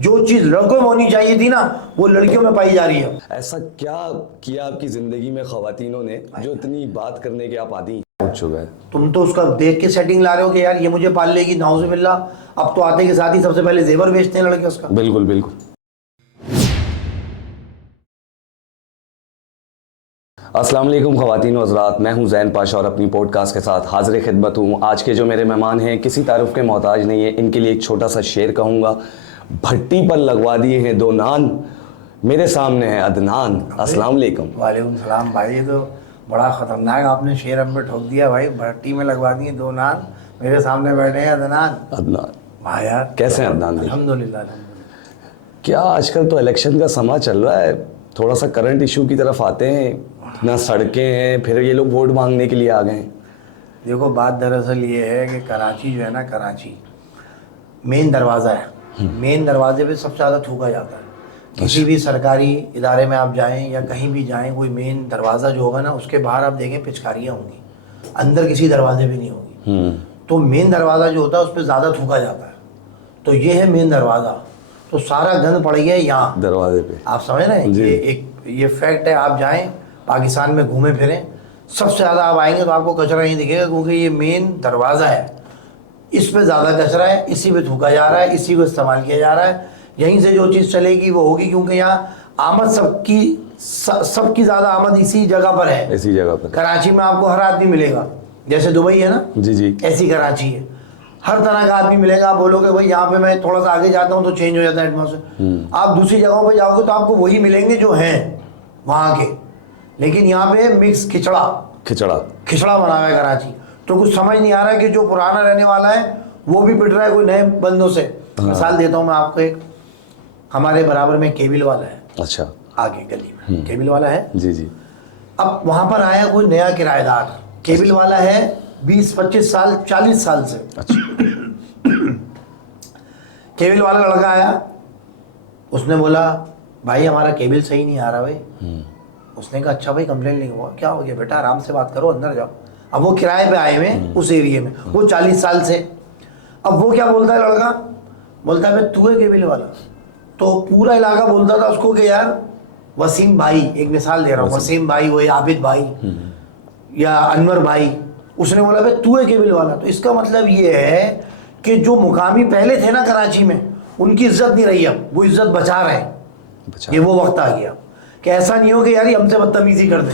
जो चीज लड़कों में होनी चाहिए थी ना वो लड़कियों में पाई जा रही है। ऐसा क्या किया आपकी जिंदगी में खवातीनों ने जो इतनी बात करने के आप आदी हो चुका है? तुम तो उसका देख के सेटिंग ला रहे हो कि यार ये मुझे पाल लेगी, नाउजुबिल्ला। अब तो आते के साथ ही सबसे पहले जेवर बेचते हैं लड़के उसका। बिल्कुल बिल्कुल। अस्सलाम वालेकुम ख़वातीन व हज़रात, मैं हूं ज़ैन पाशा और अपनी पॉडकास्ट के साथ हाज़िर खिदमत हूं। आज के जो मेरे मेहमान हैं किसी तारुफ के मोहताज नहीं है, इनके लिए एक छोटा सा शेर कहूँगा। भट्टी पर लगवा दिए हैं दो नान, मेरे सामने है अदनान। अस्सलाम वालेकुम। वालेकुम सलाम भाई, ये तो बड़ा ख़तरनाक आपने शेर हम पे ठोक दिया भाई। भट्टी में लगवा दिए दो नान, मेरे सामने बैठे हैं अदनान। अदनान वाह यार, कैसे हैं अदनान भाई? अल्हम्दुलिल्लाह। क्या आजकल तो इलेक्शन का समा चल रहा है, थोड़ा सा करंट इशू की तरफ आते हैं। इतना सड़कें हैं, फिर ये लोग वोट मांगने के लिए आ गए हैं। देखो बात दरअसल ये है कि कराची जो है ना, कराची मेन दरवाज़ा है। मेन दरवाजे पे सबसे ज़्यादा थूका जाता है। किसी भी सरकारी इदारे में आप जाएं या कहीं भी जाएं, कोई मेन दरवाज़ा जो होगा ना उसके बाहर आप देखें पिचकारियाँ होंगी, अंदर किसी दरवाजे पे नहीं होगी। तो मेन दरवाज़ा जो होता है उस पर ज़्यादा थूका जाता है। तो ये है मेन दरवाज़ा, तो सारा गंद पड़ गया यहाँ दरवाजे पे। आप समझ रहे हैं? ये फैक्ट है। आप जाएं पाकिस्तान में घूमें फिरें, सबसे ज़्यादा आप आएंगे तो आपको कचरा नहीं दिखेगा, क्योंकि ये मेन दरवाज़ा है। इस पे ज़्यादा कचरा है, इसी पे थूका जा रहा है, इसी को इस्तेमाल किया जा रहा है। यहीं से जो चीज़ चलेगी वो होगी, क्योंकि यहाँ आमद सबकी ज़्यादा आमद इसी जगह पर है। इसी जगह पर कराची में आपको हर आदमी मिलेगा, जैसे दुबई है ना, जी जी, ऐसी कराची है। हर तरह का आदमी मिलेगा। आप बोलोगे भाई यहाँ पे मैं थोड़ा सा आगे जाता हूँ तो चेंज हो जाता है एटमॉस्फेयर। आप दूसरी जगहों पे जाओगे तो आपको वही मिलेंगे जो हैं वहाँ के, लेकिन यहाँ पे मिक्स खिचड़ा बना हुआ है कराची। तो कुछ समझ नहीं आ रहा है कि जो पुराना रहने वाला है वो भी पिट रहा है कोई नए बंदों से। मिसाल देता हूँ मैं आपको एक, हमारे बराबर में केबिल वाला है। अच्छा, आगे गली में केबिल वाला है जी जी। अब वहाँ पर आया कोई नया किराएदार, केबिल वाला है 20-25 साल 40 साल से। अच्छा। केबिल वाला लड़का आया, उसने बोला भाई हमारा केबिल सही नहीं आ रहा भाई। उसने कहा अच्छा भाई कंप्लेन नहीं हुआ, क्या हो गया बेटा, आराम से बात करो, अंदर जाओ। अब वो किराए पे आए हुए उस एरिया में, वो 40 साल से। अब वो क्या बोलता है लड़का, बोलता है भाई तू है केबिल वाला। तो पूरा इलाका बोलता था उसको कि यार वसीम भाई, एक मिसाल दे रहा हूँ, वसीम भाई हो या आबिद भाई या अनवर भाई। उसने बोला भाई तू है केबिल वाला। तो इसका मतलब ये है कि जो मुकामी पहले थे ना कराची में, उनकी इज्जत नहीं रही, अब वो इज्जत बचा रहे हैं। ये वो वक्त आ गया कि ऐसा नहीं हो कि यार ये हमसे बदतमीजी कर दे,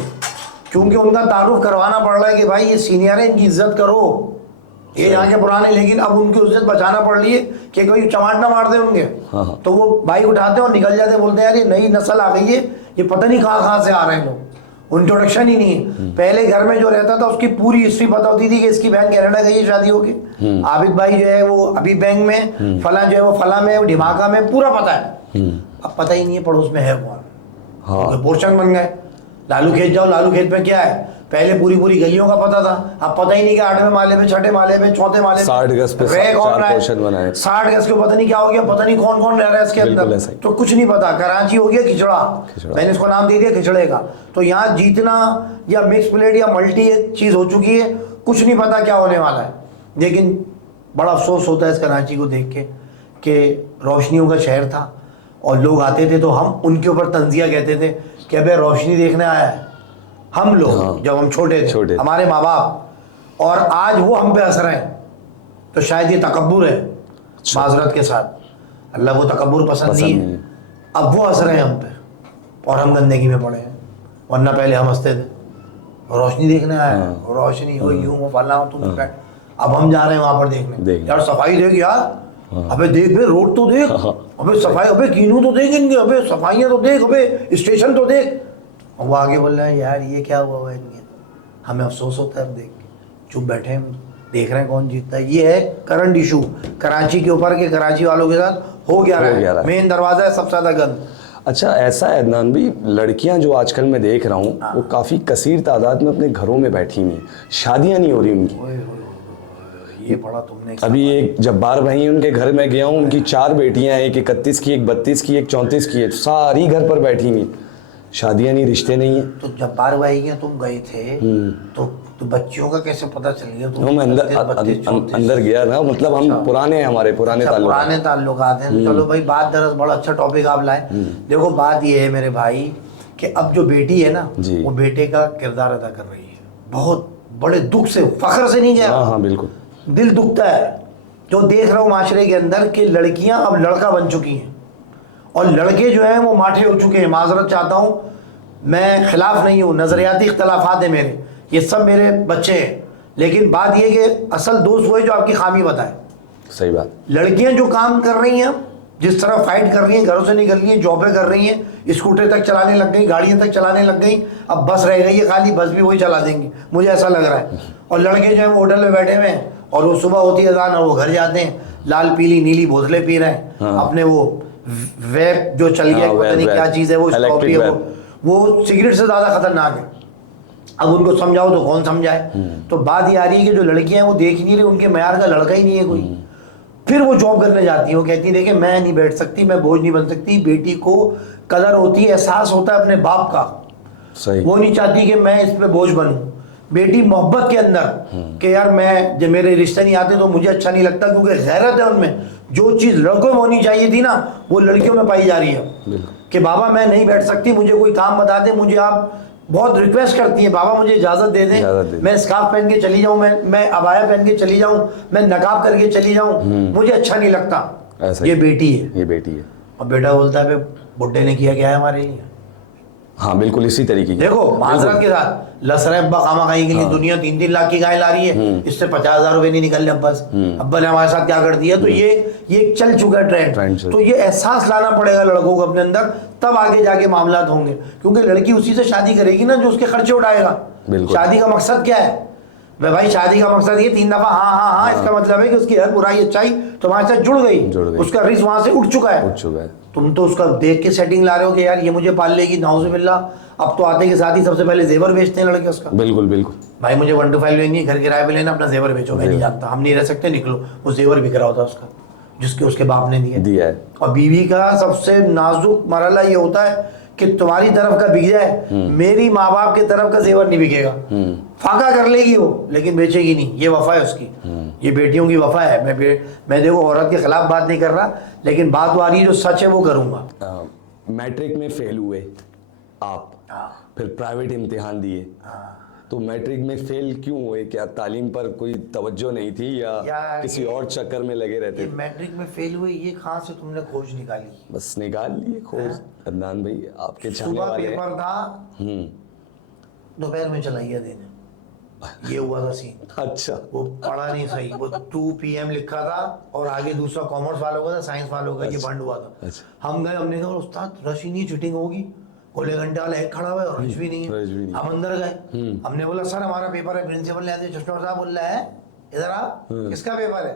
क्योंकि उनका तारुफ करवाना पड़ रहा है कि भाई ये सीनियर है, इनकी इज्जत करो, ये यहाँ के पुराने। लेकिन अब उनकी इज्जत बचाना पड़ रही है कि कोई चमाट ना मार दे उनके। तो वो बाइक उठाते और निकल जाते, बोलते हैं यार ये नई नस्ल आ गई है, ये पता नहीं कहाँ से आ रहे हैं लोग, इंट्रोडक्शन ही नहीं है। पहले घर में जो रहता था उसकी पूरी हिस्ट्री पता होती थी कि इसकी बहन कनाडा गई है शादी होके, आबिद भाई जो है वो अभी बैंक में, फला जो है वो फला में, ढिमाका में, पूरा पता है। अब पता ही नहीं है पड़ोस में है कौन। तो पोर्शन बन गए। लालू खेत जाओ, लालू खेत में क्या है, पहले पूरी पूरी गलियों का पता था, अब पता ही नहीं कि 8वें माले पे, 6ठे माले पे, 4थे माले पे 60 गज पे 60 गज के पता नहीं क्या हो गया, पता नहीं कौन कौन रह रहा है इसके अंदर, तो कुछ नहीं पता। कराची हो गया खिचड़ा, मैंने इसको नाम दे दिया खिचड़े का। तो यहाँ जीतना या मिक्स प्लेट या मल्टी चीज हो चुकी है, कुछ नहीं पता क्या होने वाला है। लेकिन बड़ा अफसोस होता है इस कराची को देख के कि रोशनियों का शहर था और लोग आते थे तो हम उनके ऊपर तंजिया कहते थे कि अबे रोशनी देखने आया है। हम लोग जब हम छोटे थे, हमारे माँ बाप, और आज वो हम पे हंस रहे हैं। तो शायद ये तकब्बुर है, माजरत के साथ, अल्लाह को तकब्बुर पसंद नहीं है। अब वो हंस रहे हैं हम पे और हम गंदगी में पड़े हैं, वरना पहले हम हंसते थे, रोशनी देखने आया है, रोशनी हो यूं हो फला हो तुम। अब हम जा रहे हैं वहां पर देखने, यार सफाई देख यार, अबे देख बे रोड तो देख, अबे सफाई, अबे कीनू तो देख इनके, अबे सफाइयाँ तो देख, अबे स्टेशन तो देख। और वो आगे बोल रहे हैं यार ये क्या हुआ है इनके। हमें अफसोस होता है अब देख के, चुप बैठे हैं, देख रहे हैं कौन जीतता है। ये है करंट इशू कराची के ऊपर के कराची वालों के साथ हो गया है। मेन दरवाजा है सबसे ज्यादा गंद। अच्छा, ऐसा है अदनान भाई, लड़कियां जो आजकल मैं देख रहा हूँ वो काफ़ी कसीर तादाद में अपने घरों में बैठी हुई, शादियाँ नहीं हो रही उनकी। ये पढ़ा तुमने? अभी एक जब्बार भाई उनके घर में गया हूँ, उनकी 4 बेटियां, एक 31 की, एक 32 की, एक 34 की है, सारी घर पर बैठी हुई, शादियां नहीं, रिश्ते नहीं है। तो जब्बार भाई के तुम गए थे तो तो बच्चियों का कैसे पता चल गया? तो मैं अंदर गया ना, मतलब हम पुराने हैं, हमारे पुराने ताल्लुकात। पुराने ताल्लुकात हैं। चलो भाई, बात दरअसल बड़ा अच्छा टॉपिक आप लाए। देखो बात ये है मेरे भाई कि अब जो बेटी है ना, वो बेटे का किरदार अदा कर रही है, बहुत बड़े दुख से, फख्र से नहीं कह रहा। हाँ बिल्कुल, दिल दुखता है जो देख रहा हूँ माशरे के अंदर कि लड़कियां अब लड़का बन चुकी हैं और लड़के जो हैं वो माठे हो चुके हैं। माजरत चाहता हूँ, मैं खिलाफ नहीं हूँ, नजरियाती इख्तलाफात है मेरे, ये सब मेरे बच्चे हैं, लेकिन बात ये कि असल दोस्त वो है जो आपकी खामी बताए। सही बात। लड़कियां जो काम कर रही हैं, जिस तरह फाइट कर रही हैं, घरों से निकल रही हैं, जॉबें कर रही हैं, स्कूटर तक चलाने लग गई, गाड़ियां तक चलाने लग गई, अब बस रह गई है खाली, बस भी वही चला देंगी, मुझे ऐसा लग रहा है। और लड़के जो है वो होटल में बैठे हुए हैं और वो सुबह होती है अजान और वो घर जाते हैं, लाल पीली नीली बोतलें पी रहे हैं। हाँ। अपने वो वेप जो चल गया, पता नहीं क्या चीज़ है वो, इलेक्ट्रिक है वो सिगरेट से ज़्यादा खतरनाक है। अब उनको समझाओ तो कौन समझाए। तो बात ये आ रही है कि जो लड़कियां हैं वो देख नहीं रही, उनके मयार का लड़का ही नहीं है कोई। फिर वो जॉब करने जाती है, वो कहती है देखे मैं नहीं बैठ सकती, मैं बोझ नहीं बन सकती। बेटी को कदर होती है, एहसास होता है अपने बाप का। सही। वो नहीं चाहती कि मैं इस पे बोझ बनूं। बेटी मोहब्बत के अंदर कि यार मैं, जब मेरे रिश्ते नहीं आते तो मुझे अच्छा नहीं लगता, क्योंकि गैरत है उनमें। जो चीज़ लड़कों में होनी चाहिए थी ना, वो लड़कियों में पाई जा रही है कि बाबा मैं नहीं बैठ सकती, मुझे कोई काम बता दे, मुझे आप बहुत रिक्वेस्ट करती है, बाबा मुझे इजाज़त दे दें, मैं स्कार्फ पहन के चली जाऊं, मैं अबाया पहन के चली जाऊं, मैं नकाब करके चली जाऊं, मुझे अच्छा नहीं लगता। ये बेटी है, ये बेटी है। और बेटा बोलता है बुड्ढे ने किया क्या है हमारे लिए। हाँ बिल्कुल इसी तरीके की। देखो माजरत के साथ लसरे अब्बा खामा खाई के लिए दुनिया 3-3 लाख की गाय ला रही है, इससे 50,000 रुपए नहीं निकल रहे अब्बा ने हमारे साथ क्या कर दिया। तो ये चल चुका है ट्रेंड। तो ये एहसास लाना पड़ेगा लड़कों को अपने अंदर, तब आगे जाके मामला होंगे। क्योंकि लड़की उसी से शादी करेगी ना जो उसके खर्चे उठाएगा। शादी का मकसद क्या है भाई? शादी का मकसद ये 3 दफा हाँ, इसका मतलब है कि उसकी हर बुराई अच्छाई तुम्हारे साथ जुड़ गई, उसका रिस्क वहां से उठ चुका है। तुम तो उसका देख के सेटिंग ला रहे हो कि यार ये मुझे पाल लेगी, नाउजुबिल्लाह। अब तो आते के साथ ही सबसे पहले जेवर बेचते हैं लड़के उसका। बिल्कुल भाई मुझे 1 to 5 लेनी है, घर किराए पे लेना, अपना जेवर बेचो, मैं नहीं जानता, हम नहीं रह सकते, निकलो। वो जेवर बिक रहा होता उसका जिसके उसके बाप ने दिया है। और बीवी का सबसे नाजुक मरहला ये होता है कि तुम्हारी तरफ का बिक जाए, मेरी माँ बाप के तरफ का जेवर नहीं बिकेगा। फाका कर लेगी वो, लेकिन बेचेगी नहीं। ये वफा है उसकी, ये बेटियों की वफा है। मैं देखो औरत के खिलाफ बात नहीं कर रहा, लेकिन बात आ रही है जो सच है वो करूंगा। मैट्रिक में फेल हुए आप, फिर प्राइवेट इम्तिहान दिए, तो मैट्रिक में फेल क्यों हुए? क्या तालीम पर कोई तवज्जो नहीं थी या किसी और चक्कर में लगे रहते? मैट्रिक में फेल हुए, ये कहाँ से तुमने खोज निकाली? बस निकाल लिए खोज अदनान भाई, आपके चाहने वाले हैं। पेपर था, दोपहर में चलाइया देने, ये हुआ था सीन। अच्छा। वो पढ़ा नहीं सही, वो 2 PM लिखा था और आगे दूसरा कॉमर्स वालों का था, साइंस वालों का। ये बंद हुआ था। हम गए, हमने कहा उस्ताद रश ही नहीं, चीटिंग होगी। गोले घंटे वाला एक खड़ा हुआ है और रश भी नहीं है। हम अंदर गए, हमने बोला सर हमारा पेपर है। प्रिंसिपल ने आते चश्मा साहब बोल रहा है इधर आप, किसका पेपर है?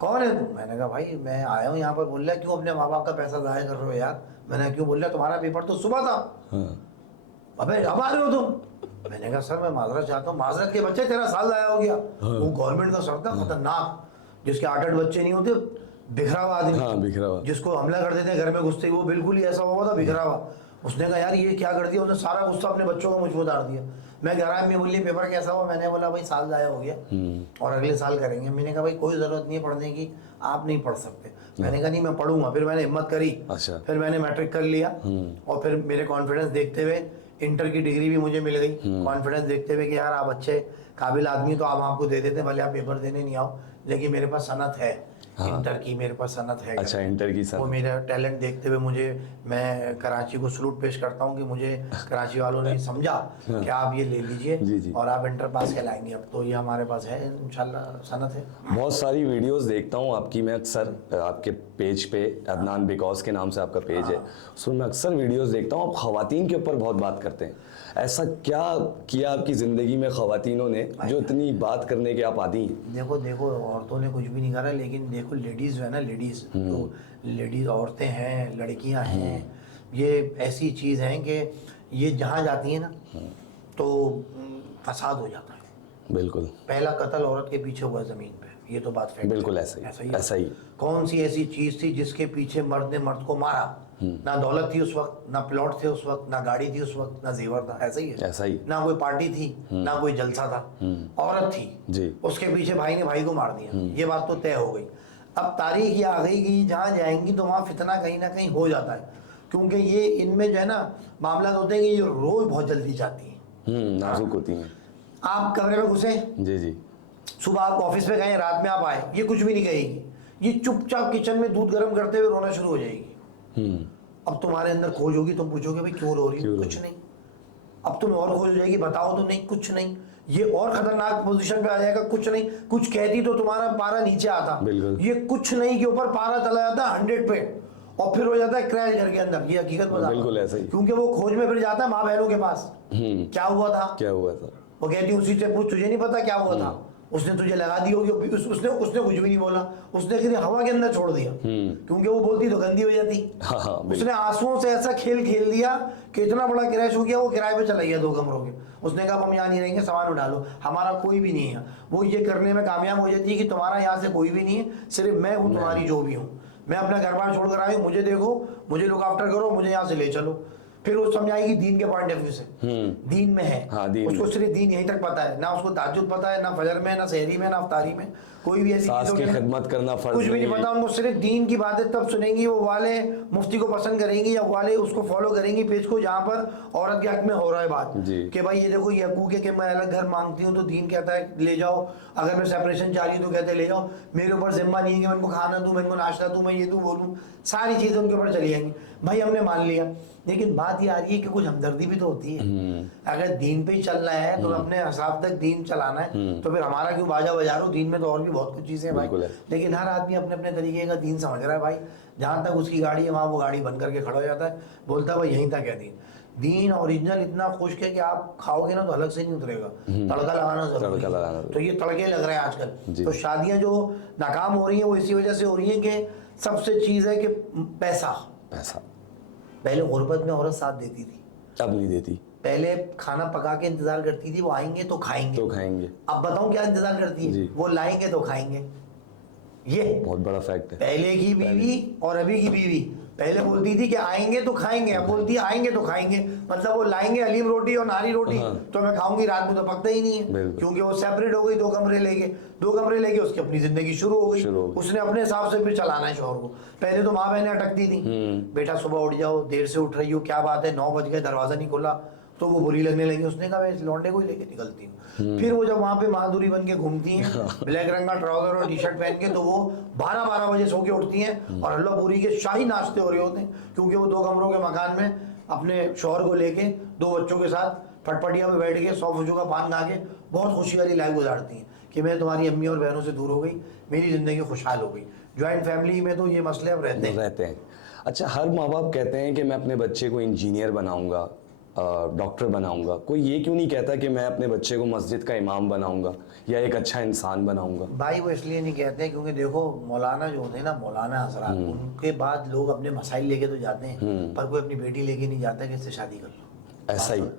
कौन है तुम? मैंने कहा भाई मैं आया हूँ यहाँ पर। बोल रहा है क्यों अपने माँ बाप का पैसा जाया कर रहे हो यार? मैंने क्यों? बोल रहा तुम्हारा पेपर तो सुबह था, अबे अब आ रहे हो तुम? मैंने कहा सर मैं माजरत चाहता हूँ। माजरत के बच्चे, तेरा साल जाया हो गया। वो गवर्नमेंट का सर था खतरनाक, जिसके 8-8 बच्चे नहीं होते, बिखरा हुआ आदमी, बिखरा हुआ, जिसको हमला कर देते घर में घुसते ही, वो बिल्कुल ही ऐसा हुआ था, बिखरा हुआ। उसने कहा यार ये क्या कर दिया? उसने सारा गुस्सा अपने बच्चों का मुझ पर उतार दिया। मैं कह रहा, बोलिए पेपर कैसा हुआ? मैंने बोला भाई साल जाया हो गया और अगले साल करेंगे। मैंने कहा भाई कोई ज़रूरत नहीं है पढ़ने की, आप नहीं पढ़ सकते। मैंने कहा नहीं मैं पढ़ूंगा। फिर मैंने हिम्मत करी। अच्छा। फिर मैंने मैट्रिक कर लिया और फिर मेरे कॉन्फिडेंस देखते हुए इंटर की डिग्री भी मुझे मिल गई। कॉन्फिडेंस देखते हुए कि यार आप अच्छे काबिल आदमी, तो आप आपको दे देते, भले आप पेपर देने नहीं आओ, लेकिन मेरे पास सनत है। इंटर की मेरे पास सनत है। अच्छा, इंटर की सनत। वो मेरा टैलेंट देखते हुए मुझे, मैं कराची को सलूट पेश करता हूँ कि मुझे कराची वालों ने समझा कि आप ये ले लीजिए और आप इंटर पास कहलाएंगे। अब तो ये हमारे पास है इंशाल्लाह, सनत है। बहुत सारी वीडियोस देखता हूँ आपकी मैं, अक्सर आपके पेज पे अदनान बिकॉज के नाम से आपका पेज है, उसमें मैं अक्सर वीडियोस देखता हूँ। आप ख़वातीन के ऊपर बहुत बात करते हैं। ऐसा क्या किया आपकी ज़िंदगी में ख़वातीनों ने जो इतनी बात करने के आप आदी हैं? देखो औरतों ने कुछ भी नहीं करा, लेकिन देखो लेडीज़ जो है ना, लेडीज़ तो लेडीज़ औरतें हैं, लड़कियां हैं, ये ऐसी चीज़ हैं कि ये जहाँ जाती हैं ना तो फसाद हो जाता है। बिल्कुल। पहला कत्ल औरत के पीछे हुआ ज़मीन पे, ये तो बात फैक्ट बिल्कुल है। ऐसा ही है। ऐसा ही। कौन सी ऐसी चीज थी जिसके पीछे मर्द ने मर्द को मारा? ना दौलत थी उस वक्त, ना प्लॉट थे उस वक्त, ना गाड़ी थी उस वक्त, ना जेवर था। ऐसा ही है। ऐसा ही। ना कोई पार्टी थी, ना कोई जलसा था, औरत थी जी। उसके पीछे भाई ने भाई को मार दिया। ये बात तो तय हो गई। अब तारीख ये आ गई कि जहाँ जाएंगी तो वहाँ फितना कहीं ना कहीं हो जाता है, क्योंकि ये इनमें जो है ना मामला होते हैं कि ये रोज बहुत जल्दी जाती है। नाजुक होती हैं। आप कमरे में घुसे, जी जी। सुबह आप ऑफिस में गए, रात में आप आए, ये कुछ भी नहीं कहेगी। ये चुपचाप किचन में दूध गर्म करते हुए रोना शुरू हो जाएगी। अब तुम्हारे अंदर खोज होगी, तुम पूछोगे भाई क्यों रो रही हो? कुछ नहीं। अब तुम्हें और खोज हो जाएगी, बताओ तो नहीं, कुछ नहीं। ये और खतरनाक पोजीशन पे आ जाएगा, कुछ नहीं। कुछ कहती तो तुम्हारा पारा नीचे आता, ये कुछ नहीं के ऊपर पारा चला जाता 100 पे, और फिर हो जाता है क्रैश घर के अंदर। ये हकीकत बता, बिल्कुल ऐसा ही। क्योंकि वो खोज में फिर जाता है माँ बहनों के पास। क्या हुआ था, क्या हुआ था? वो कहती उसी से पूछ, तुझे नहीं पता क्या हुआ था? उसने तुझे लगा दी होगी। उसने कुछ भी नहीं बोला, उसने किसी हवा के अंदर छोड़ दिया, क्योंकि वो बोलती तो गंदी हो जाती। उसने आंसुओं से ऐसा खेल खेल दिया कि इतना बड़ा क्रैश हो गया, वो किराए पे चला गया 2 कमरों के। उसने कहा हम यहाँ नहीं रहेंगे, सामान उठा लो, हमारा कोई भी नहीं है। वो ये करने में कामयाब हो जाती है कि तुम्हारा यहाँ से कोई भी नहीं है, सिर्फ मैं हूँ तुम्हारी जो भी हूँ। मैं अपना घर बार छोड़ कर आई हूँ, मुझे देखो, मुझे लुक आफ्टर करो, मुझे यहाँ से ले चलो। फिर वो समझाएगी दीन के पॉइंट ऑफ व्यू से। दीन में है। हाँ, दीन उसको में। सिर्फ दीन यहीं तक पता है, ना उसको ताज्जुद पता है, ना फजर में, ना सहरी में, ना अफ्तारी में, कोई भी ऐसी सास चीज़ों की के खिदमत करना फर्ज कुछ भी नहीं नहीं पता। है। उनको सिर्फ दीन की बातें तब सुनेंगी वो वाले मुफ्ती को पसंद करेंगी, या वाले उसको फॉलो करेंगी पेज को जहाँ पर औरत के हक में हो रहा है बात कि भाई ये देखो ये हकूक है कि मैं अलग घर मांगती हूँ तो दीन कहता है ले जाओ, अगर मैं सेपरेशन चाह रही हूँ तो कहते हैं ले जाओ, मेरे ऊपर जिम्मा नहीं है कि मैं इनको खाना दूँ, मैं इनको नाश्ता दूँ, मैं ये दूँ वो दूँ, सारी चीज़ें उनके ऊपर चली जाएंगी। भाई हमने मान लिया, लेकिन बात ये आ रही है कि कुछ हमदर्दी भी तो होती है। अगर दीन पे ही चलना है तो अपने हिसाब तक दीन चलाना है, तो फिर हमारा क्यों बाजा बजा रहे हो? दीन में तो और भी बहुत कुछ चीज़ें हैं भाई, लेकिन हर आदमी अपने अपने तरीके का दीन समझ रहा है भाई। जहाँ तक उसकी गाड़ी है वहाँ वो गाड़ी बंद करके खड़ा हो जाता है, बोलता है भाई यहीं तक है दीन। दीन ओरिजिनल इतना खुश्क है कि आप खाओगे ना तो अलग से नहीं उतरेगा, तड़का लगाना जरूरी है। तो ये तड़के लग रहे हैं आजकल। तो शादियाँ जो नाकाम हो रही हैं वो इसी वजह से हो रही हैं कि सबसे चीज़ है कि पैसा। पहले गुर्बत में औरत साथ देती थी, अब नहीं देती। पहले खाना पका के इंतजार करती थी, वो आएंगे तो खाएंगे। अब बताऊं क्या इंतजार करती है? वो लाएंगे तो खाएंगे। ये बहुत बड़ा फैक्ट है। पहले की बीवी और अभी की बीवी, पहले बोलती थी कि आएंगे तो खाएंगे, अब बोलती है आएंगे तो खाएंगे। मतलब वो लाएंगे हलीम रोटी और नारी रोटी तो मैं खाऊंगी, रात में तो पकता ही नहीं है, क्योंकि वो सेपरेट हो गई। 2 कमरे लेके उसकी अपनी जिंदगी शुरू हो गई। उसने अपने हिसाब से फिर चलाना है शोहर को। पहले तो माँ बहनें अटकती थी, बेटा सुबह उठ जाओ, देर से उठ रही हो, क्या बात है, 9 बज गए, दरवाजा नहीं खोला, तो वो बुरी लगने लगी। उसने कहा मैं इस लौंडे को ही लेके निकलती हूँ। फिर वो जब वहाँ पे माधुरी बन के घूमती हैं, ब्लैक रंग का ट्राउजर और टी-शर्ट पहन के, तो वो 12 बजे सो के उठती हैं और अल्लाह पूरी के शाही नाश्ते हो रहे होते हैं, क्योंकि वो 2 कमरों के मकान में अपने शौहर को लेके 2 बच्चों के साथ फटफटिया में बैठ के 100 फुजू का पान खा के बहुत खुशी वाली लाइफ गुजारती हैं कि मैं तुम्हारी अम्मी और बहनों से दूर हो गई, मेरी ज़िंदगी खुशहाल हो गई। जॉइंट फैमिली में तो ये मसले अब रहते हैं। अच्छा, हर माँ बाप कहते हैं कि मैं अपने बच्चे को इंजीनियर बनाऊंगा, डॉक्टर बनाऊंगा। कोई ये क्यों नहीं कहता कि मैं अपने बच्चे को मस्जिद का इमाम बनाऊंगा या एक अच्छा इंसान बनाऊंगा? भाई वो इसलिए नहीं कहते हैं क्योंकि देखो मौलाना जो होते हैं ना, मौलाना हजरात, उनके बाद लोग अपने मसाइल लेके तो जाते हैं, पर कोई अपनी बेटी लेके नहीं जाता कि इससे शादी कर लो।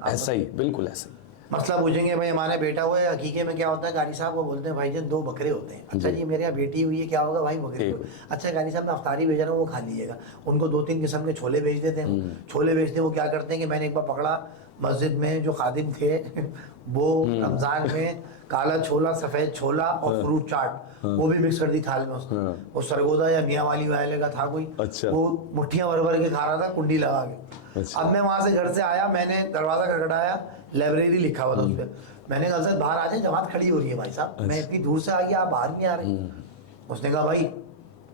ऐसा ही बिल्कुल ऐसा ही। मसला पूछेंगे भाई हमारे बेटा हुआ है, हकीके में क्या होता है? गाड़ी साहब वो बोलते हैं भाई जी 2 बकरे होते हैं। अच्छा जी मेरे यहाँ बेटी हुई है, क्या होगा भाई? बकरे। अच्छा गाड़ी साहब मैं अफ्तारी भेज रहा हूँ, वो खा लीजिएगा। उनको 2-3 किस्म के छोले भेज देते हैं। छोले भेजते वो क्या करते हैं कि मैंने एक बार पकड़ा मस्जिद में जो खादिम थे वो रमजान में काला छोला, सफ़ेद छोला और फ्रूट चाट वो भी मिक्स कर दी थाल में उसने। वो सरगोदा या मियाँ वाली वाले का था कोई, वो मुट्ठियाँ भर भर के खा रहा था कुंडी लगा के। अब मैं वहाँ से घर से आया, मैंने दरवाज़ा खटखटाया, लाइब्रेरी लिखा हुआ था उस पर। मैंने कहा सर बाहर आ जाए, जमात खड़ी हो रही है भाई साहब, मैं इतनी दूर से आ गया, आप बाहर नहीं आ रहे। उसने कहा भाई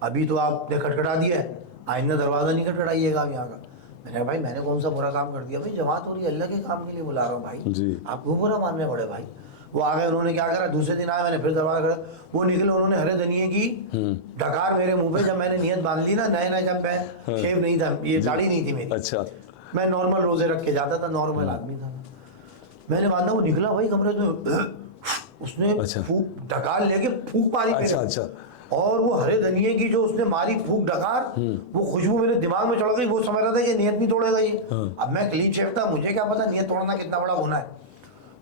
अभी तो आपने खटखटा दिया है, आइंदा दरवाज़ा नहीं खटखटाइएगा यहाँ का। मैंने कहा भाई मैंने कौन सा बुरा काम कर दिया? भाई जमात हो रही है, अल्लाह के काम के लिए बुला रहा हूँ भाई, आप क्यों बुरा मानने पड़े भाई? वो आ गए, उन्होंने क्या करा, दूसरे दिन आया, मैंने फिर दरवाजा खड़ा, वो निकले, उन्होंने हरे धनिए की डकार मेरे मुंह पे। जब मैंने नियत बांध ली ना, नए जब मैं शेव नहीं था, ये दाढ़ी नहीं थी मेरी, अच्छा मैं नॉर्मल रोजे रख के जाता था, नॉर्मल आदमी था, मैंने बांधा, वो निकला भाई कमरे में, उसने फूक डकार लेके फूक मारी। अच्छा और वो हरे धनिए की जो उसने मारी फूक डकार, वो खुशबू मेरे दिमाग में चढ़ गई। वो समझ रहा था कि नियत नहीं तोड़ेगा ये। अब मैं क्लीन शेफ था, मुझे क्या पता नियत तोड़ना कितना बड़ा गुनाह है।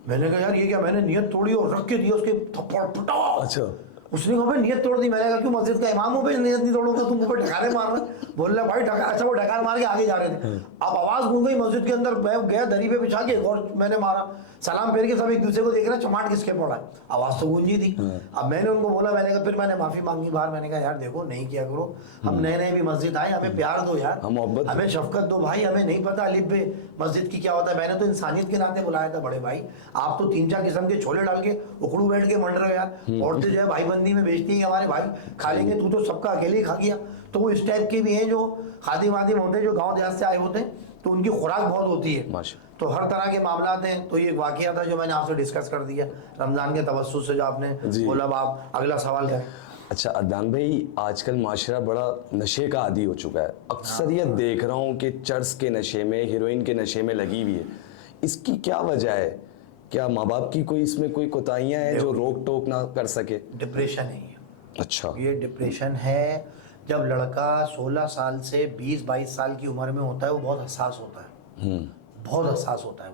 मैंने कहा यार ये क्या, मैंने नियत तोड़ी और रख के दिया उसके थप्पड़ फटा। अच्छा उसने कहा भाई नियत तोड़ दी। मैंने कहा क्यों, मस्जिद का इमाम हो भाई, नियत नहीं तोड़ूंगा, तुम ऊपर ढकारे मार रहे। बोल रहा भाई ढका, अच्छा वो ढकार मार के आगे जा रहे थे। अब आवाज गूंज गई मस्जिद के अंदर, मैं गया दरी पे बिछा के और मैंने मारा, सलाम फेर के सब एक दूसरे को देख रहे, चमाट किसके पड़ा है, आवाज तो गूंजी थी। अब मैंने उनको बोला, मैंने कहा, फिर मैंने माफी मांगी बाहर, मैंने कहा यार देखो नहीं किया करो, हम नए नए भी मस्जिद आए, हमें प्यार दो यार, मोहब्बत, हमें शफकत दो भाई, हमें नहीं पता अलिफ बे मस्जिद की क्या होता है। मैंने तो इंसानियत के नाते बुलाया था बड़े भाई, आप तो 3-4 किस्म के छोले डाल के उखड़ू बैठ के मंड रहे हो यार। औरतें जो है भाई बंदी में बेचती हैं हमारे भाई, खा लेंगे, तू तो सबका अकेले ही खा गया। तो वो इस टाइप के भी हैं जो खादिम वादिम होते हैं, जो गाँव देहात से आए होते हैं, तो उनकी खुराक बहुत होती है। तो हर तरह के मामलात हैं। तो ये एक वाकया था जो मैंने आपसे डिस्कस कर दिया रमज़ान के तवस्सुस से, जो आपने बोला। अब आप अगला सवाल करें। अच्छा अदनान भाई, आजकल माशरा बड़ा नशे का आदी हो चुका है। अक्सर ये देख रहा हूँ कि चर्स के नशे में, हीरोइन के नशे में लगी हुई है। इसकी क्या वजह है? क्या माँ बाप की कोई इसमें कोई कोताहियाँ हैं जो रोक टोक ना कर सके? डिप्रेशन है ये। अच्छा, ये डिप्रेशन है। जब लड़का 16 साल से 20-22 साल की उम्र में होता है, वो बहुत हसास होता है, बहुत हसास होता है।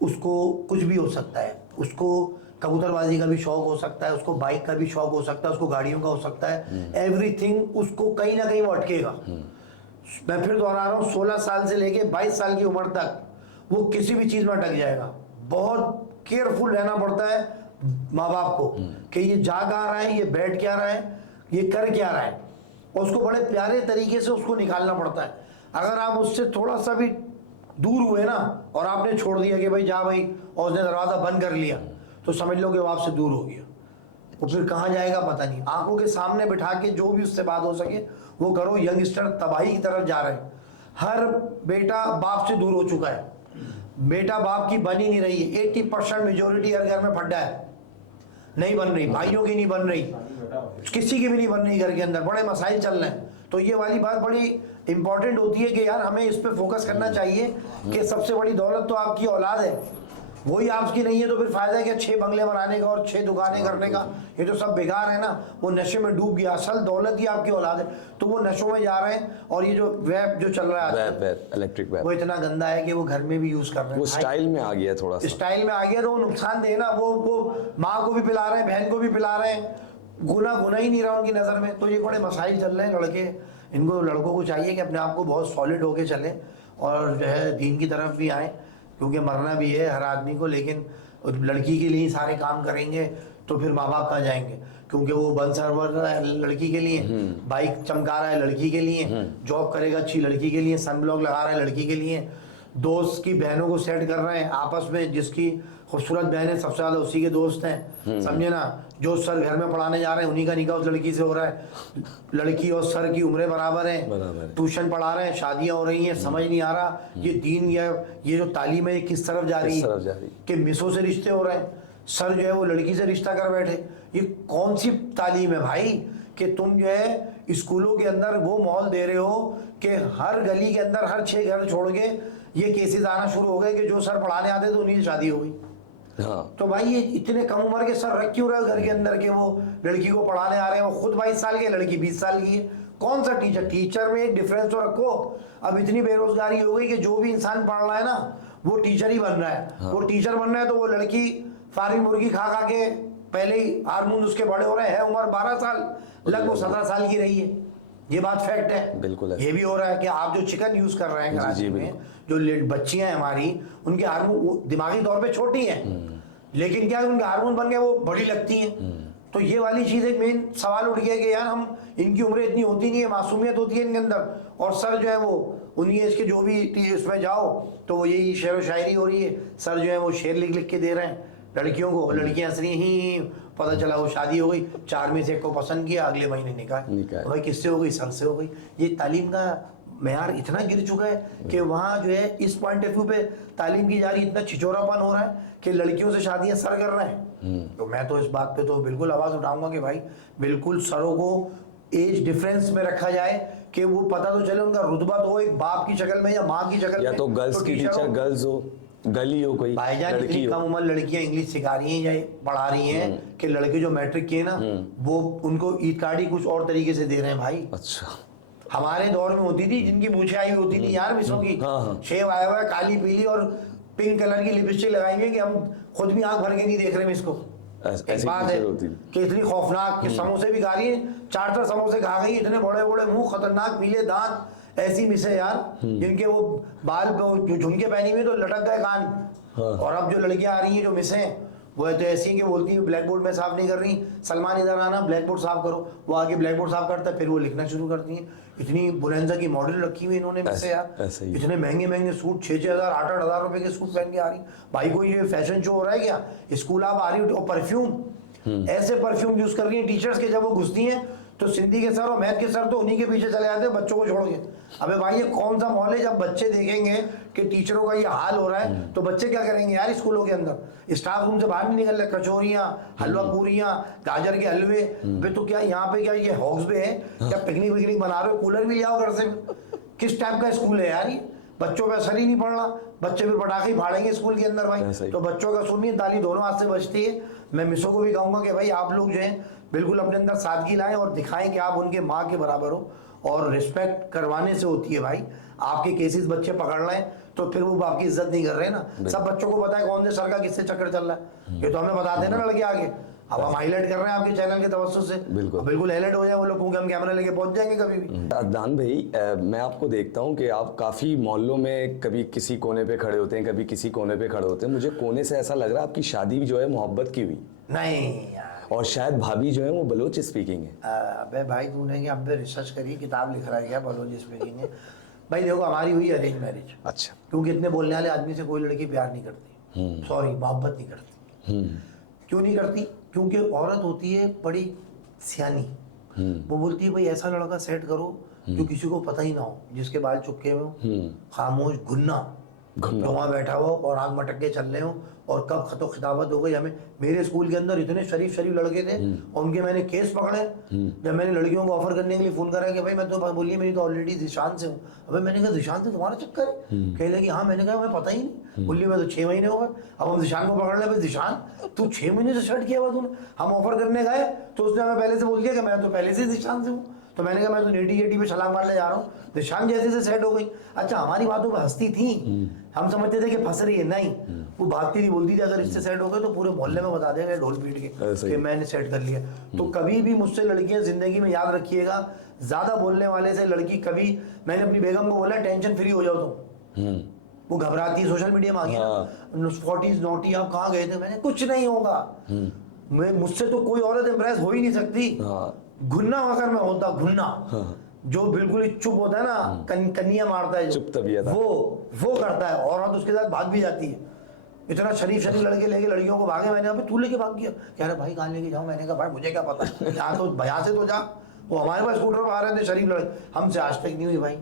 उसको कुछ भी हो सकता है, उसको कबूतरबाजी का भी शौक हो सकता है, उसको बाइक का भी शौक हो सकता है, उसको गाड़ियों का हो सकता है, एवरीथिंग उसको कहीं ना कहीं वो अटकेगा। मैं फिर दोहरा रहा हूँ, 16 साल से लेके 22 साल की उम्र तक वो किसी भी चीज़ में अटक जाएगा। बहुत केयरफुल रहना पड़ता है माँ बाप को कि ये जा कहाँ रहा है, ये बैठ क्या रहा है, ये कर क्या रहा है, और उसको बड़े प्यारे तरीके से उसको निकालना पड़ता है। अगर आप उससे थोड़ा सा भी दूर हुए ना, और आपने छोड़ दिया कि भाई जा भाई, और उसने दरवाज़ा बंद कर लिया, तो समझ लो कि वो आपसे दूर हो गया। वो फिर कहाँ जाएगा पता नहीं। आंखों के सामने बिठा के जो भी उससे बात हो सके वो करो। यंगस्टर तबाही की तरफ जा रहे हैं। हर बेटा बाप से दूर हो चुका है, बेटा बाप की बन ही नहीं रही है। 80% मेजोरिटी हर घर में फड्डा है, नहीं बन रही, भाइयों की नहीं बन रही, किसी की भी नहीं बन रही, घर के अंदर बड़े मसाइल चल रहे हैं। तो ये वाली बात बड़ी इंपॉर्टेंट होती है कि यार हमें इस पे फोकस करना चाहिए कि सबसे बड़ी दौलत तो आपकी औलाद है, वही आपकी नहीं है तो फिर फायदा क्या 6 बंगले बनाने का और 6 दुकानें करने का, ये तो सब बेकार है ना। वो नशे में डूब गया, असल दौलत ही आपकी औलाद है, तो वो नशों में जा रहे हैं। और ये जो वेब जो चल रहा है, वेब इलेक्ट्रिक वेब, वो इतना गंदा है कि वो घर में भी यूज कर रहे हैं। वो स्टाइल में आ गया, थोड़ा सा स्टाइल में आ गया, तो वो नुकसान दे ना। वो माँ को भी पिला रहे हैं, बहन को भी पिला रहे हैं, गुना ही नहीं रहा उनकी नज़र में। तो ये बड़े मसाइल चल रहे हैं। लड़कों को चाहिए कि अपने आप को बहुत सॉलिड होके चलें और जो है दीन की तरफ भी आएँ, क्योंकि मरना भी है हर आदमी को। लेकिन लड़की के लिए ही सारे काम करेंगे तो फिर माँ बाप कहाँ जाएंगे, क्योंकि वो बन सर्वर रहा है लड़की के लिए, बाइक चमका रहा है लड़की के लिए, जॉब करेगा अच्छी लड़की के लिए, सनब्लॉक लगा रहा है लड़की के लिए, दोस्त की बहनों को सेट कर रहे हैं आपस में, जिसकी खूबसूरत बहन है सबसे ज़्यादा उसी के दोस्त हैं, समझे ना। जो सर घर में पढ़ाने जा रहे हैं उन्हीं का निकाह उस लड़की से हो रहा है। लड़की और सर की उम्रें बराबर हैं, ट्यूशन पढ़ा रहे हैं, शादियां हो रही हैं, समझ नहीं आ रहा ये दीन या ये जो तालीम है ये किस तरफ जा रही है, कि मिसों से रिश्ते हो रहे हैं, सर जो है वो लड़की से रिश्ता कर बैठे। ये कौन सी तालीम है भाई, कि तुम जो है स्कूलों के अंदर वो माहौल दे रहे हो कि हर गली के अंदर हर 6 घर छोड़ के ये केसेस आना शुरू हो गए कि जो सर पढ़ाने आते तो उन्हीं की शादी हो गई। हाँ। तो भाई ये इतने कम उम्र के सर रख क्यों रहे घर के अंदर के वो लड़की को पढ़ाने आ रहे हैं। वो खुद 22 साल के, लड़की 20 साल की है। कौन सा टीचर में एक डिफरेंस तो रखो। अब इतनी बेरोजगारी हो गई कि जो भी इंसान पढ़ रहा है ना वो टीचर ही बन रहा है। हाँ। वो टीचर बन रहा है तो वो लड़की फारी मुर्गी खा खा के पहले ही हार्मोन उसके बड़े हो रहे हैं। उम्र 12 साल, लगभग 17 साल की रही है। ये बात फैक्ट है। बिल्कुल है। ये भी हो रहा है कि आप जो चिकन यूज कर रहे हैं कराची में, जो बच्चियां हैं हमारी, उनके हार्मोन दिमागी तौर पे छोटी हैं, लेकिन क्या उनके हार्मोन बन गए वो बड़ी लगती हैं। तो ये वाली चीज एक मेन सवाल उठ गया कि यार हम इनकी उम्र इतनी होती नहीं है, मासूमियत होती है इनके अंदर, और सर जो है वो उन्हीं एज के जो भी इसमें जाओ तो वो यही शेर व शायरी हो रही है। सर जो है वो शेर लिख लिख के दे रहे हैं लड़कियों को, लड़कियां हंस रही ही, पता चला वो शादी हो गई, 4 में से एक को पसंद किया, अगले महीने निकाह। तो भाई किससे हो गई? सर से हो गई। ये तालीम का मेयार इतना गिर चुका है कि वहाँ जो है इस पॉइंट ऑफ व्यू पे तालीम की जा रही, इतना छिचोरापन हो रहा है कि लड़कियों से शादियां सर कर रहे हैं। तो मैं तो इस बात पे तो बिल्कुल आवाज़ उठाऊंगा कि भाई बिल्कुल सरों को एज डिफरेंस में रखा जाए कि वो पता तो चले उनका रुतबा तो हो एक बाप की शक्ल में या माँ की शक्ल में, या तो गर्ल्स की टीचर गर्ल्स हो, गली हो कोई भाईजान। इतनी कम उम्र लड़कियां इंग्लिश सिखा रही हैं या पढ़ा रही हैं कि लड़के जो मैट्रिक किए ना वो उनको ईद कार्ड ही कुछ और तरीके से दे रहे हैं भाई। अच्छा, हमारे दौर में होती थी जिनकी मूछें आई होती थी यार मिसों की, शेव आया हुआ है, काली पीली और पिंक कलर की लिपस्टिक लगाएंगे कि हम खुद भी आंख भर के नहीं देख रहे हैं इसको। एक ऐसी बात है टीचर होती थी। कि इतनी खौफनाक कि समोसे भी खा रही है, 4 समोसे खा गई, इतने बड़े बड़े मुंह, खतरनाक पीले दांत, ऐसी मिसें यार जिनके वो बाल पे वो झुमके पहनी हुई तो लटक गए कान। हाँ। और अब जो लड़कियां आ रही हैं जो मिसें, वो तो ऐसी हैं कि बोलती है ब्लैक बोर्ड में साफ नहीं कर रही, सलमान इधर आना ब्लैक बोर्ड साफ करो, वो आगे ब्लैक बोर्ड साफ करता है, फिर वो लिखना शुरू करती हैं। इतनी बुलंदा की मॉडल रखी हुई इन्होंने मिसें यार, ऐसे ही। इतने महंगे महंगे सूट, 6,000 8,000 रुपए के सूट पहन के आ रही। भाई कोई ये फैशन शो हो रहा है क्या? स्कूल आप आ रही हो, परफ्यूम, ऐसे परफ्यूम यूज कर रही हैं टीचर्स के, जब वो घुसती हैं तो सिंधी के सर और मैथ के सर तो उन्हीं के पीछे चले जाते हैं बच्चों को छोड़ के। अबे भाई ये कौन सा माहौल है? जब बच्चे देखेंगे कि टीचरों का ये हाल हो रहा है तो बच्चे क्या करेंगे यार? स्कूलों के अंदर स्टाफ रूम से बाहर नहीं निकल रहे, कचौरियाँ, हलवा पूरियाँ, गाजर के हलवे, अबे तो क्या यहाँ पे क्या ये हॉक्स पे है क्या? पिकनिक विकनिक बना रहे हो? कूलर भी ले आओ घर से। किस टाइप का स्कूल है यार ये? बच्चों पे असर ही नहीं पड़ रहा, बच्चे फिर पटाखे ही फाड़ेंगे स्कूल के अंदर भाई। तो बच्चों का सुनिए, ताली दोनों हाथ से बजती है। मैं मिसों को भी कहूँगा कि भाई आप लोग जो हैं बिल्कुल अपने अंदर सादगी लाएं और दिखाएं कि आप उनके माँ के बराबर हो, और रिस्पेक्ट करवाने से होती है भाई। आपके केसेस बच्चे पकड़ लें तो फिर वो आपकी इज्जत नहीं कर रहे ना। सब बच्चों को पता है कौन से सर का किससे चक्कर चल रहा है, ये तो हमें बताते हैं ना लड़के आगे। अब हम हाईलाइट कर रहे हैं आपके चैनल के तवज्जो से, बिल्कुल हाईलाइट हो जाए वो लोग, क्योंकि हम कैमरा लेके पहुंच जाएंगे कभी भी। अदनान भाई, मैं आपको देखता हूँ कि आप काफ़ी मोहल्लों में कभी किसी कोने पे खड़े होते हैं, कभी किसी कोने पे खड़े होते हैं। मुझे कोने से ऐसा लग रहा है आपकी शादी जो है मोहब्बत की हुई। नहीं यार, और शायद भाभी जो है वो बलोच स्पीकिंग है। अबे भाई तूने क्या अब पे रिसर्च करी, किताब लिख रहा है क्या बलोच स्पीकिंग है? भाई देखो हमारी हुई अरेंज मैरिज। अच्छा। क्योंकि इतने बोलने वाले आदमी से कोई लड़की प्यार नहीं करती, सॉरी मोहब्बत नहीं करती। क्यों नहीं करती? क्योंकि औरत होती है बड़ी सियानी, वो बोलती है भाई ऐसा लड़का सेट करो जो किसी को पता ही ना हो, जिसके बाल चुपके हो, खामोश, घुन्ना, जो वहाँ बैठा हो और आग मटक के चल रहे हो, और कब खतो खिताबत हो गई हमें। मेरे स्कूल के अंदर इतने शरीफ शरीफ लड़के थे और उनके मैंने केस पकड़े। जब मैंने लड़कियों को ऑफर करने के लिए फोन करा कि भाई मैं तो बोलिए मेरी तो ऑलरेडी जिशान से हूँ। अबे मैंने कहा जिशान से तुम्हारा चक्कर है? कह लगे हाँ। मैंने कहा हमें पता ही नहीं। बोलिए मैं तो 6 महीने हो गए। अब हम जिशान को पकड़ ले, भाई जिशान तू 6 महीने से सेट किया हुआ तूने। हम ऑफर करने गए तो उसने हमें पहले से बोल दिया कि मैं तो पहले से जिशान से हूँ। तो मैंने कहा मैं तो नेटी गेटी पे छलांग मारने जा रहा हूँ, जिशान जैसे से सेट हो गई। अच्छा हमारी बातों पर हंसती थी, हम समझते थे कि फंस रही है, नहीं वो भागती थी, बोलती थी अगर इससे सेट हो गए तो पूरे मोहल्ले में बता देंगे ढोल पीट के कि मैंने सेट कर लिया। तो कभी भी मुझसे लड़कियां जिंदगी में याद रखिएगा, ज्यादा बोलने वाले से लड़की कभी, मैंने अपनी बेगम को बोला टेंशन फ्री हो जाओ तुम, वो घबराती है, सोशल मीडिया में आ गया 40s नोटी आप कहाँ गए थे? मैंने कुछ नहीं होगा, मैं मुझसे तो कोई औरत इम्प्रेस हो ही नहीं सकती। घुन्ना अगर मैं होता, घुन्ना जो बिल्कुल ही चुप होता है ना, कन्या मारता है, चुप तबीयत, वो करता है, और उसके साथ भाग भी जाती है। इतना शरीफ शरीफ लड़के लेके लड़कियों को भागे। मैंने कहा तू लेके भाग गया? कह रहा भाई कहाँ लेके जाऊँ? मैंने कहा भाई मुझे क्या पता, यहाँ से तो जा। वो हमारे पास स्कूटर पर आ रहे थे शरीफ लड़के, हमसे आज तक नहीं हुई भाई।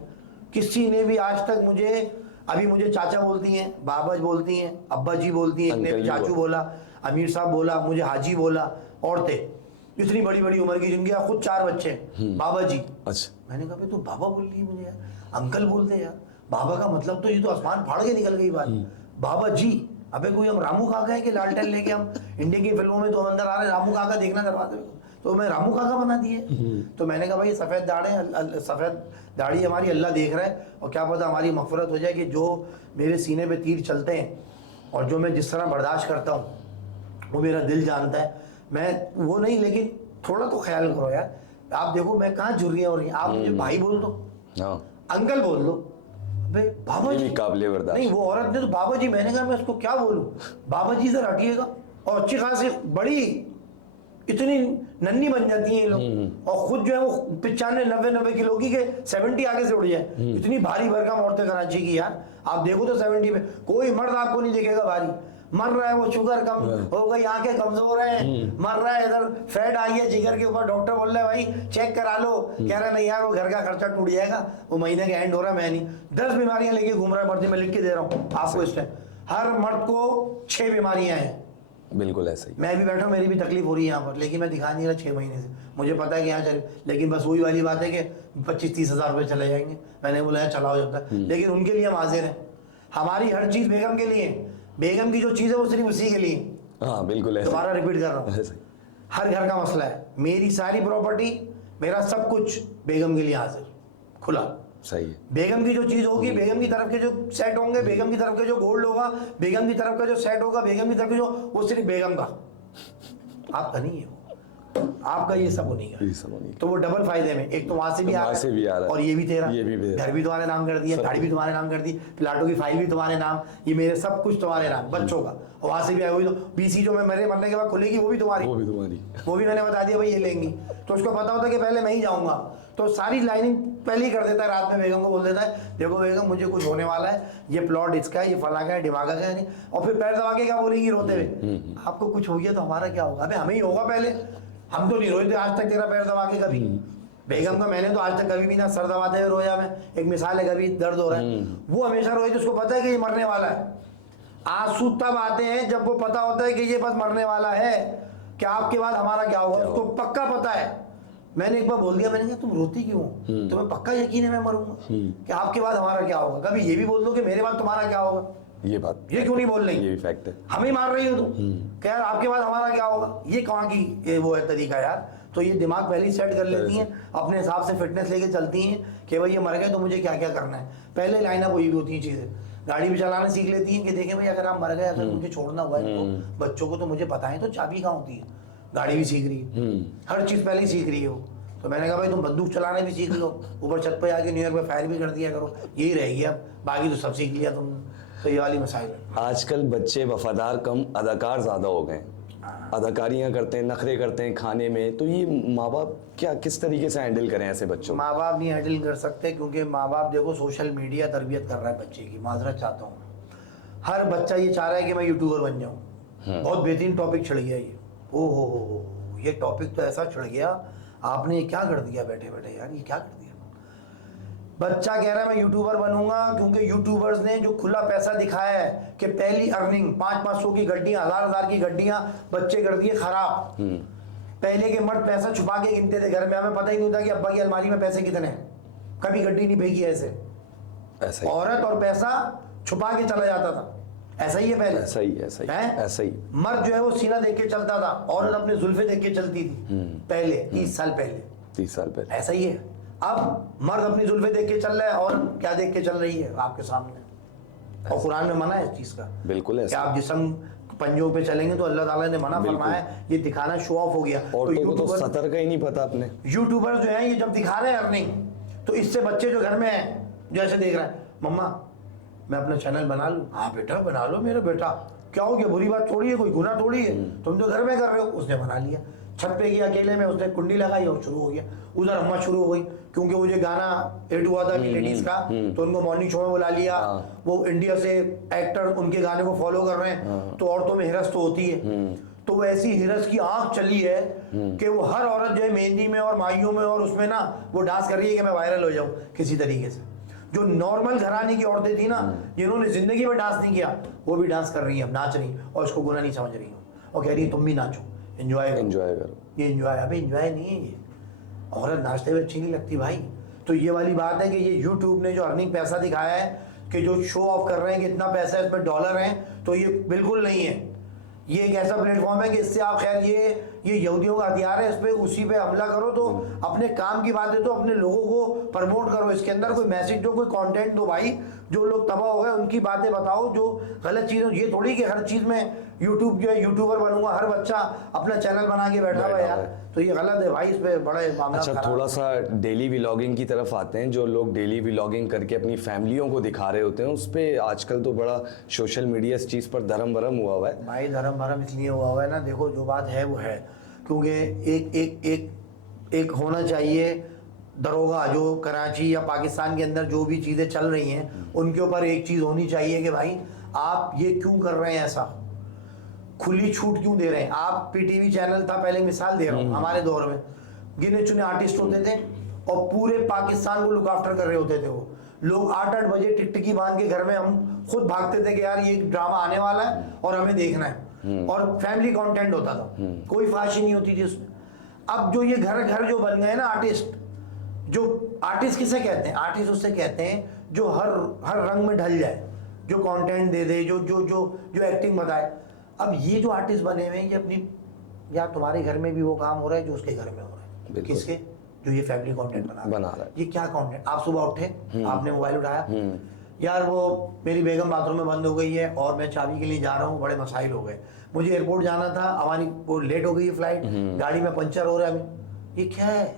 किसी ने भी आज तक मुझे चाचा बोलती हैं, बाबा बोलती हैं, अब्बा जी बोलती हैं, एक ने चाचू बोला, अमीर साहब बोला, मुझे हाजी बोला। औरतें इतनी बड़ी बड़ी उम्र की जिनके खुद 4 बच्चे, बाबा जी। अच्छा। मैंने कहा तू बाबा बोल रही है मुझे यार, अंकल बोलते यार, बाबा का मतलब तो ये तो आसमान फाड़ के निकल गई बात। बाबा जी, अबे कोई हम रामू काका है कि लालटेन लेके हम इंडियन की फिल्मों में तो हम अंदर आ रहे हैं रामू काका देखना करवाते, तो मैं रामू काका बना दिए। तो मैंने कहा भाई सफ़ेद दाढ़ी हमारी अल्लाह देख रहा है, और क्या पता हमारी मग़फ़िरत हो जाए कि जो मेरे सीने पे तीर चलते हैं और जो मैं जिस तरह बर्दाश्त करता हूँ वो मेरा दिल जानता है। मैं वो नहीं, लेकिन थोड़ा तो ख्याल करो यार। आप देखो मैं कहाँ झुर्रियाँ हो रही हैं, आप मुझे भाई बोल दो, अंकल बोल दो, भाई बाबा जी काबिले बर्दाश्त नहीं। वो औरत ने तो बाबा जी, मैंने कहा मैं उसको क्या बोलूं, बाबा जी से हटिएगा। और अच्छी खासी बड़ी इतनी नन्ही बन जाती हैं ये लोग, और खुद जो है वो 95-90 किलो की के 70 आगे से उड़ जाए। इतनी भारी भरकम औरतें कराची की यार, आप देखो तो 70 पे कोई मर्द आपको नहीं दिखेगा भारी। मर रहा है वो, शुगर कम हो गई, आंखें कमजोर है, मर रहा है, इधर फैट आई है जिगर के ऊपर, डॉक्टर बोल रहा है भाई चेक करा लो, कह रहा नहीं यार वो घर का खर्चा टूट जाएगा, वो महीने का एंड हो रहा है, मैं नहीं। 10 बीमारियां लेके घूम रहा है मर्द, मैं लिख के दे रहा हूँ आपको इस टाइम। हर मर्द को 6 बीमारियां हैं। बिल्कुल ऐसा ही। मैं भी बैठा, मेरी भी तकलीफ हो रही है यहाँ पर, लेकिन मैं दिखा नहीं रहा 6 महीने से। मुझे पता है कि यहाँ चले, लेकिन बस वही वाली बात है कि 25-30 हज़ार रुपये चले जाएंगे। मैंने बोला चलाओ जब तक, लेकिन उनके लिए हम हाजिर हैं। हमारी हर चीज़ बेगम के लिए, बेगम की जो चीज़ है वो सिर्फ उसी के लिए। हाँ बिल्कुल ऐसा। दोबारा रिपीट कर रहा हूँ, हर घर का मसला है। मेरी सारी प्रॉपर्टी, मेरा सब कुछ बेगम के लिए हाजिर, खुला। सही है। बेगम की जो चीज़ होगी, बेगम की तरफ के जो सेट होंगे, बेगम की तरफ के जो गोल्ड होगा, बेगम की तरफ का जो सेट होगा, बेगम की तरफ के जो, वो सिर्फ बेगम का। आपका नहीं है वो, आपका ये सब नहीं ये सब नहीं। तो वो डबल फायदे में, एक तो वहां से भी तो आ वहाँ रहा से भी आ रहा है, और ये भी तेरा, ये भी तेरा। घर भी तुम्हारे नाम कर दिया, सब गाड़ी भी तुम्हारे नाम कर दी, प्लाटो की फाइल भी तुम्हारे नाम, ये मेरे सब कुछ तुम्हारे नाम, बच्चों का, और वहां से भी आए हुई तो बीसी जो मैं मेरे मरने के बाद खुलेगी वो भी तुम्हारी, वो भी तुम्हारी। वो भी मैंने बता दिया भाई ये लेंगी, तो उसको पता होता है कि पहले मैं ही जाऊंगा, तो सारी लाइनिंग पहले ही कर देता है, रात में बेगम को बोल देता है देखो बेगम मुझे कुछ होने वाला है, ये प्लॉट इसका है, ये फला का है, दिमागा का है नहीं, और फिर पैर दबा के क्या बोलेंगी रोते हुए, आपको कुछ हो गया तो हमारा क्या होगा, अबे हमें ही होगा पहले, हम तो नहीं रोए थे आज तक तेरा पैर दबा के कभी, बेगम का मैंने तो आज तक कभी भी ना सर दबाते हुए रोया, मैं एक मिसाल है कभी दर्द हो रहा है, वो हमेशा रोए तो उसको पता है कि ये मरने वाला है, आंसू तब आते हैं जब वो पता होता है कि ये बस मरने वाला है, कि आपके बाद हमारा क्या होगा, उसको पक्का पता है। मैंने एक बार बोल दिया, मैंने कहा तुम रोती क्यों हो, तुम्हें पक्का यकीन है मैं मरूंगा, कि आपके बाद हमारा क्या होगा, कभी ये भी बोल दो कि मेरे बाद तुम्हारा क्या होगा, ये बात, ये क्यों नहीं बोल रही, ये भी फैक्ट है, हम ही मार रही हो तुम, क्या यार आपके बाद हमारा क्या होगा, ये कहाँ की ये वो है तरीका यार, तो ये दिमाग पहले ही सेट कर लेती हैं, अपने हिसाब से फिटनेस लेके चलती हैं कि भाई ये मर गए तो मुझे क्या क्या करना है, पहले लाइनअप वही भी होती है चीज़ें, गाड़ी भी चलाना सीख लेती हैं कि देखें भाई अगर आप मर गए, अगर मुझे छोड़ना हुआ है तो बच्चों को तो मुझे बताएं तो चाबी कहाँ होती है, गाड़ी भी सीख रही है, हर चीज़ पहले ही सीख रही है वो, तो मैंने कहा भाई तुम बंदूक चलाने भी सीख लो, ऊपर छत पे आके न्यूयॉर्क में फायर भी कर दिया करो, यही रहेगी अब, बाकी तो सब सीख लिया तुम, तो ये वाली मसाइल है। आजकल बच्चे वफादार कम अदाकार ज़्यादा हो गए, अदाकारियाँ करते हैं, नखरे करते हैं खाने में, तो ये माँ बाप क्या किस तरीके से हैंडल करें ऐसे बच्चों को? माँ बाप नहीं हैंडल कर सकते, क्योंकि माँ बाप देखो सोशल मीडिया तरबियत कर रहा है बच्चे की, माजरत चाहता हूँ, हर बच्चा ये चाह रहा है कि मैं यूट्यूबर बन जाऊँ, बहुत बेहतरीन टॉपिक छिड़ गया ये, ओ हो ये टॉपिक तो ऐसा छिड़ गया, आपने ये क्या कर दिया बैठे बैठे यार, ये क्या कर दिया, बच्चा कह रहा है मैं यूट्यूबर बनूंगा, क्योंकि यूट्यूबर्स ने जो खुला पैसा दिखाया है कि पहली अर्निंग 500-500 की गड्डियां, 1000-1000 की गड्डियां बच्चे कर दिए खराब, पहले के मर्द पैसा छुपा के गिनते थे घर में, हमें पता ही नहीं था कि अब्बा की अलमारी में पैसे कितने हैं, कभी गड्डी नहीं फेंकी ऐसे, ऐसा ही, औरत और पैसा छुपा के चला जाता था, ऐसा ही है पहले, ऐसा ही, ऐसा ही, है? ऐसा ही। मर्द जो है वो सीना देख के चलता था, औरत अपने जुल्फे देख के चलती थी पहले, 30 साल पहले, 30 साल पहले, ऐसा ही है। अब मर्द अपनी जुल्फे देख के चल रहा है, और क्या देख के चल रही है आपके सामने, और कुरान में मना है इस चीज का, बिल्कुल कि ऐसा। आप जिस्म पंजों पे चलेंगे तो अल्लाह ताला ने मना फरमाया है, ये दिखाना शो ऑफ हो गया, औरतों को तो सतर का ही नहीं पता अपने, यूट्यूबर जो है ये जब दिखा रहे हैं अर्निंग, तो इससे बच्चे जो घर में हैं जो ऐसे देख रहे हैं, मम्मा मैं अपना चैनल बना लूं, हाँ बेटा बना लो मेरा बेटा, क्या हो गया, बुरी बात थोड़ी है, कोई गुनाह थोड़ी है, तुम तो घर में कर रहे हो, उसने बना लिया, छत पे गया अकेले में, उसने कुंडी लगाई और शुरू हो गया, उधर अम्मा शुरू हो गई, क्योंकि वो जो गाना हिट हुआ था लेडीज का, तो उनको मॉर्निंग शो में बुला लिया, वो इंडिया से एक्टर उनके गाने को फॉलो कर रहे हैं, तो औरतों में हिरस तो होती है, तो वो ऐसी हिरस की आंख चली है कि वो हर औरत जो है मेहंदी में और माइयों में और उसमें ना वो डांस कर रही है कि मैं वायरल हो जाऊं किसी तरीके से, जो नॉर्मल घराने की औरतें थी ना, जिन्होंने जिंदगी में डांस नहीं किया, वो भी डांस कर रही है, अब नाच रही, और उसको गुनाह नहीं समझ रही हूँ, और कह रही है तुम भी नाचो, एंजॉय करो, ये एंजॉय, अबे एंजॉय नहीं है ये, औरत नाचते हुए अच्छी नहीं लगती भाई, तो ये वाली बात है कि ये यूट्यूब ने जो अर्निंग पैसा दिखाया है, कि जो शो ऑफ कर रहे हैं कि इतना पैसा है, इसमें डॉलर हैं, तो ये बिल्कुल नहीं है, ये एक ऐसा प्लेटफॉर्म है कि इससे आप खैर ये यहूदियों का हथियार है, इस पे उसी पे हमला करो, तो अपने काम की बात है तो अपने लोगों को प्रमोट करो, इसके अंदर कोई मैसेज दो, कोई कंटेंट दो भाई, जो लोग तबाह हो गए उनकी बातें बताओ, जो गलत चीज़, ये थोड़ी कि हर चीज़ में यूट्यूब जो है यूट्यूबर बनूंगा, हर बच्चा अपना चैनल बना के बैठा हुआ है यार, तो ये गलत है भाई, इस पे बड़े मामला। अच्छा थोड़ा सा डेली व्लॉगिंग की तरफ आते हैं, जो लोग डेली व्लॉगिंग करके अपनी फैमिलियों को दिखा रहे होते हैं, उस पर आजकल तो बड़ा सोशल मीडिया इस चीज़ पर धर्म भरम हुआ हुआ है भाई, धर्म भरम इसलिए हुआ है ना, देखो जो बात है वो है, क्योंकि एक एक एक एक होना चाहिए दरोगा, जो कराची या पाकिस्तान के अंदर जो भी चीज़ें चल रही हैं उनके ऊपर एक चीज़ होनी चाहिए कि भाई आप ये क्यों कर रहे हैं, ऐसा खुली छूट क्यों दे रहे हैं आप। पीटीवी चैनल था, पहले मिसाल दे रहा हूँ, हमारे दौर में गिने चुने आर्टिस्ट होते थे और पूरे पाकिस्तान को लुक आफ्टर कर रहे होते थे वो लोग। 8-8 बजे टिकटिकी बांध के घर में हम खुद भागते थे कि यार ये ड्रामा आने वाला है और हमें देखना है, और फैमिली कंटेंट होता था, कोई फाशी नहीं होती थी उसमें। अब जो ये घर घर जो बन गए ना आर्टिस्ट, जो आर्टिस्ट किसे कहते हैं, आर्टिस्ट उससे कहते हैं जो हर रंग में ढल जाए, जो कंटेंट दे दे, जो जो जो जो एक्टिंग बताए। अब ये जो आर्टिस्ट बने हुए हैं, ये अपनी, या तुम्हारे घर में भी वो काम हो रहा है जो उसके घर में हो रहा है, किसके, जो ये फैमिली कंटेंट बना रहा है। ये क्या कंटेंट, आप सुबह उठे, आपने मोबाइल उठाया, यार वो मेरी बेगम बाथरूम में बंद हो गई है और मैं चाबी के लिए जा रहा हूँ, बड़े मसाइल हो गए, मुझे एयरपोर्ट जाना था, हमारी वो लेट हो गई है फ्लाइट, गाड़ी में पंचर हो रहा है। ये क्या है?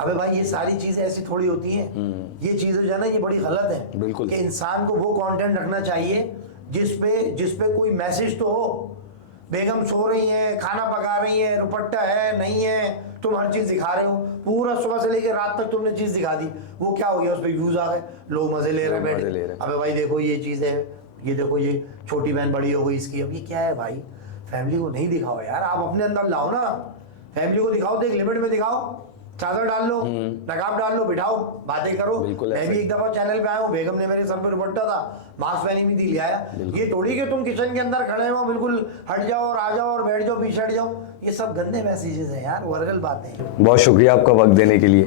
अबे भाई ये सारी चीजें ऐसी थोड़ी होती हैं। ये चीजें जो है ना ये बड़ी गलत है। बिल्कुल। कि इंसान को वो कंटेंट रखना चाहिए जिसपे कोई मैसेज तो हो। बेगम सो रही है, खाना पका रही है, दुपट्टा है नहीं है, तुम हर चीज दिखा रहे हो, पूरा सुबह से लेकर रात तक तुमने चीज दिखा दी, वो क्या हो गया? उस पर व्यूज आ गए, लोग मजे ले रहे हैं बैठे। अबे भाई देखो ये चीज है, ये देखो ये छोटी बहन बड़ी हो गई इसकी, अब ये क्या है भाई? फैमिली को नहीं दिखाओ यार, आप अपने अंदर लाओ ना, फैमिली को दिखाओ तो एक लिमिट में दिखाओ, चादर डाल लो, नकाब डाल लो, बिठाओ, बातें करो। मैं भी एक दफा चैनल पे आया हूँ, बेगम ने मेरे सर पे दुपट्टा था, मास्क पहनी हुई थी, ले आया। ये थोड़ी कि तुम किचन के अंदर खड़े हो बिल्कुल हट जाओ और आ जाओ और बैठ जाओ, पीछे हट जाओ, ये सब गंदे मैसेजेस हैं यार, वर्गल बातें हैं। बहुत शुक्रिया आपका वक्त देने के लिए।